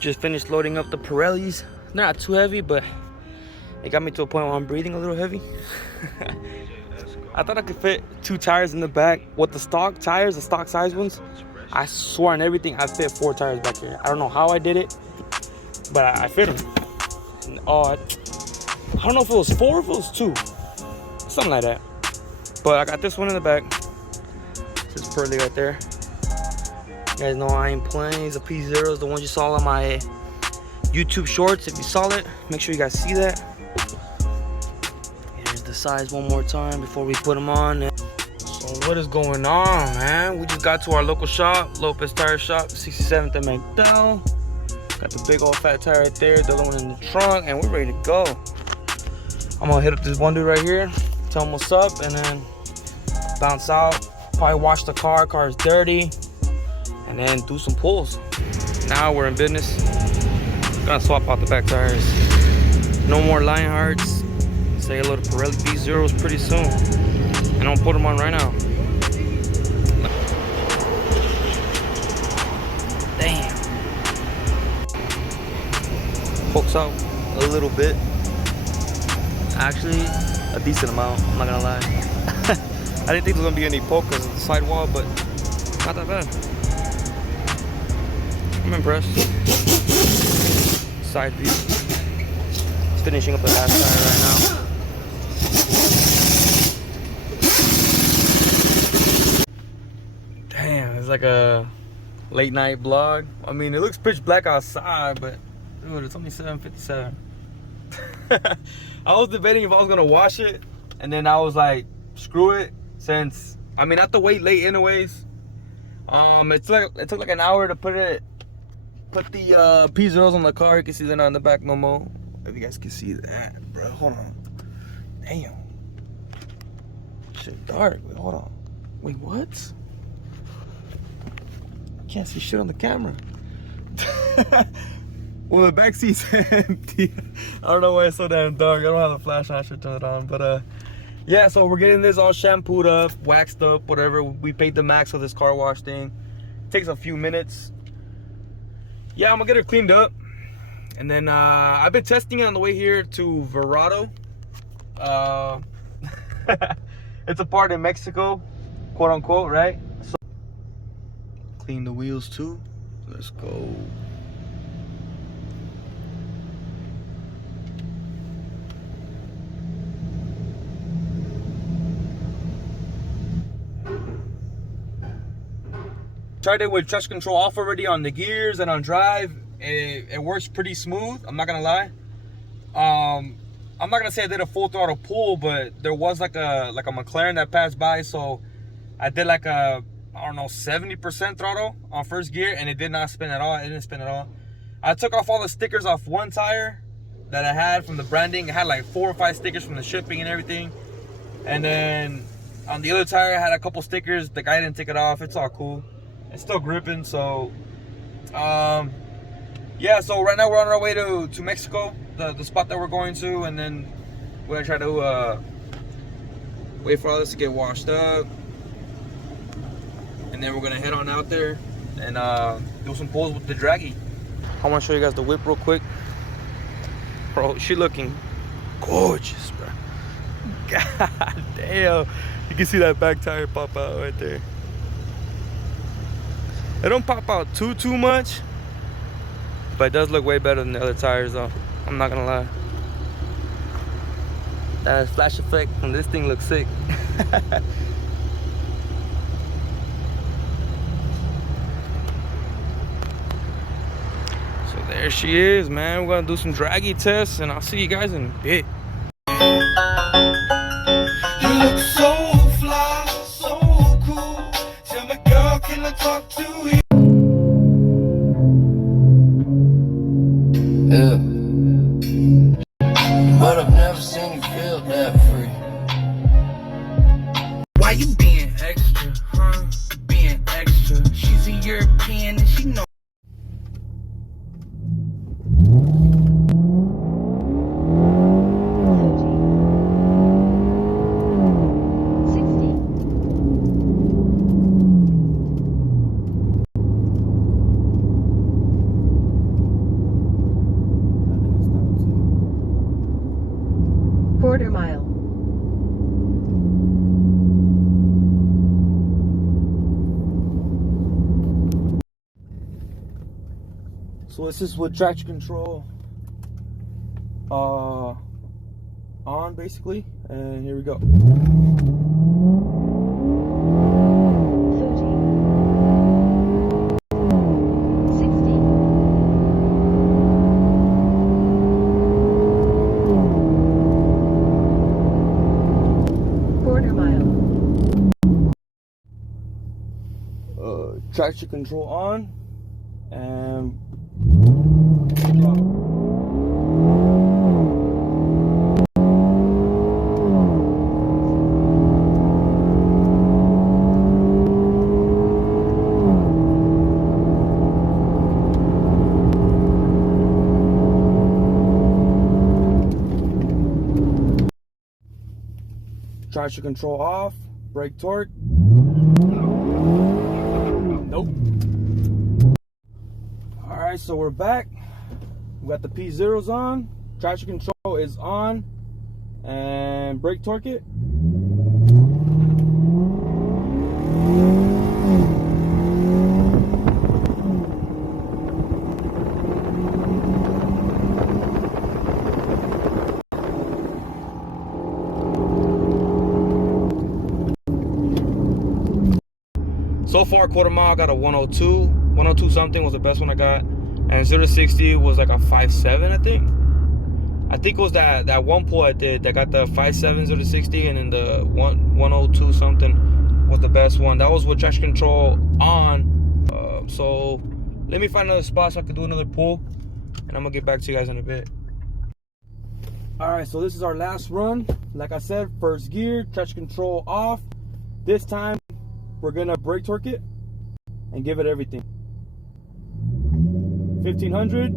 Just finished loading up the Pirellis. They're not too heavy, but it got me to a point where I'm breathing a little heavy. I thought I could fit 2 tires in the back. With the stock tires, the stock size ones, I swear on everything, I fit 4 tires back here. I don't know how I did it, but I fit them. I don't know if it was 4 or if it was 2. Something like that. But I got this one in the back. This is Pearly right there. You guys know I ain't playing. These are P0s, the ones you saw on my YouTube shorts. If you saw it, make sure you guys see that. Here's the size one more time before we put them on. So what is going on, man? We just got to our local shop, Lopez Tire Shop, 67th and McDowell. Got the big old fat tire right there, the other one in the trunk, and we're ready to go. I'm gonna hit up this one dude right here, tell him what's up, and then bounce out. Probably wash the car's dirty, and then do some pulls. Now we're in business. Gonna swap out the back tires. No more Lionhearts. Say hello to Pirelli B0s pretty soon. And I'm gonna put them on right now. Damn. Pokes out a little bit. Actually, a decent amount, I'm not gonna lie. I didn't think there was gonna be any poke because of the sidewall, but not that bad. I'm impressed. Side view. Finishing up the last tire right now. Damn, it's like a late night vlog. I mean, it looks pitch black outside, but dude, it's only 7:57. I was debating if I was gonna wash it, and then I was like, screw it, since I mean I have to wait late anyways. It took like an hour to put the P0s on the car. You can see they're not in the back no more. If you guys can see that, bro. Hold on. Damn. Shit dark. Wait, hold on. Wait, what? I can't see shit on the camera. Well, the back seat's empty. I don't know why it's so damn dark. I don't have the flash on. I should turn it on. But yeah, so we're getting this all shampooed up, waxed up, whatever. We paid the max for this car wash thing. Takes a few minutes. Yeah, I'm gonna get it cleaned up. And then I've been testing it on the way here to Verado. It's a part in Mexico, quote unquote, right? So clean the wheels too. Let's go. Tried it with traction control off already on the gears and on drive. It works pretty smooth. I'm not gonna lie. I'm not gonna say I did a full throttle pull, but there was like a McLaren that passed by, so I did like a, I don't know, 70% throttle on first gear, and it did not spin at all. It didn't spin at all. I took off all the stickers off one tire that I had from the branding. It had like 4 or 5 stickers from the shipping and everything, and then on the other tire I had a couple stickers. The guy didn't take it off. It's all cool. It's still gripping, so yeah, so right now we're on our way to Mexico, the spot that we're going to, and then we're gonna try to wait for all this to get washed up, and then we're gonna head on out there and do some pulls with the Draggy. I want to show you guys the whip real quick. Bro, she looking gorgeous, bro. God damn, you can see that back tire pop out right there. It don't pop out too much, but it does look way better than the other tires though. I'm not gonna lie. That flash effect on this thing looks sick. So there she is, man. We're gonna do some Draggy tests, and I'll see you guys in a bit. You look so fly, so cool. Tell me, girl, can I talk to you? Yeah. But I've never seen you feel that free. Why you being extra, huh? Being extra. She's a European and she knows. So this is with traction control on basically, and here we go. 60. Traction control on, and traction control off, brake torque. Nope. Alright, so we're back. We got the P0s on, traction control is on, and brake torque it. So far, quarter mile, I got a 102. 102 something was the best one I got. And 0 to 60 was like a 5.7, I think. I think it was that one pull I did that got the 5.7 0 to 60, and then the 102 something was the best one. That was with traction control on. So let me find another spot so I can do another pull, and I'm gonna get back to you guys in a bit. Alright, so this is our last run. Like I said, first gear, traction control off. This time we're gonna brake torque it and give it everything. 1500.